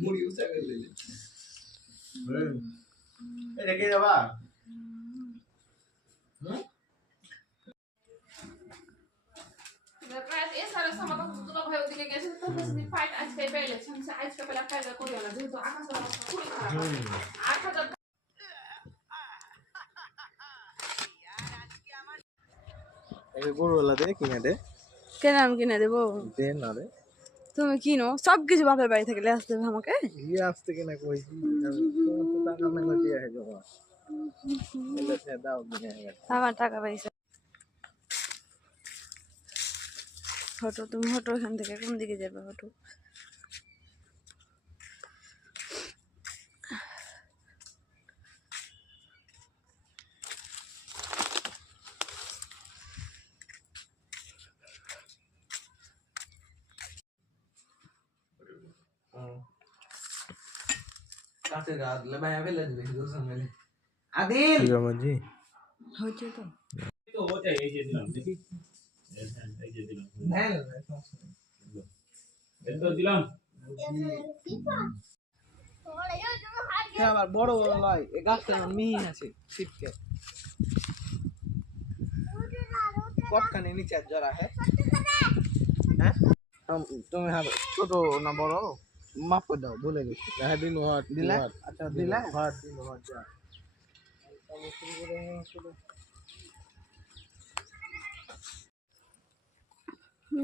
মুড়ি উচা করে দিলে এটা কে যাবা सारा समाधान तुला भाई दिले गेले तर तसं फाईट आज काही पाहिलं समजा आज का पहिला फायदा कोरियाला जो आकाशाला थोडी खराब 8000 এই গরুলা দে কিনে দে কেন আমি কিনে দেবো দে না রে তুমি কিনো সব কিছু বাপের বাড়ি থেকে নিয়ে আসতে হবে আমাকে ये আসতে কিনা কইছি তো টাকা না দিয়ে হে জমা এলে সে দাও কিনে আমার টাকা পয়সা হটো তুমি হটো এখান থেকে কোন দিকে যাবে হটো কাছে রাত ले भाई अबे लग रही दोस्त मेरे आदिल जी হচ্ছে তো তো ওটা এই যে দিলাম দেখি এই যে দিলাম नहीं এই তো দিলাম আবার বড় বড় লয় এই গাছটা মিহি আছে ছিটকে কতখানি নিচে জরা है হ্যাঁ তুমি হ্যাঁ ছোট না বড় মাপ করে দাও বলে গেছি হ্যাঁ দিন হাট দিলা আচ্ছা দিলা হাট দিন হাট যা হুম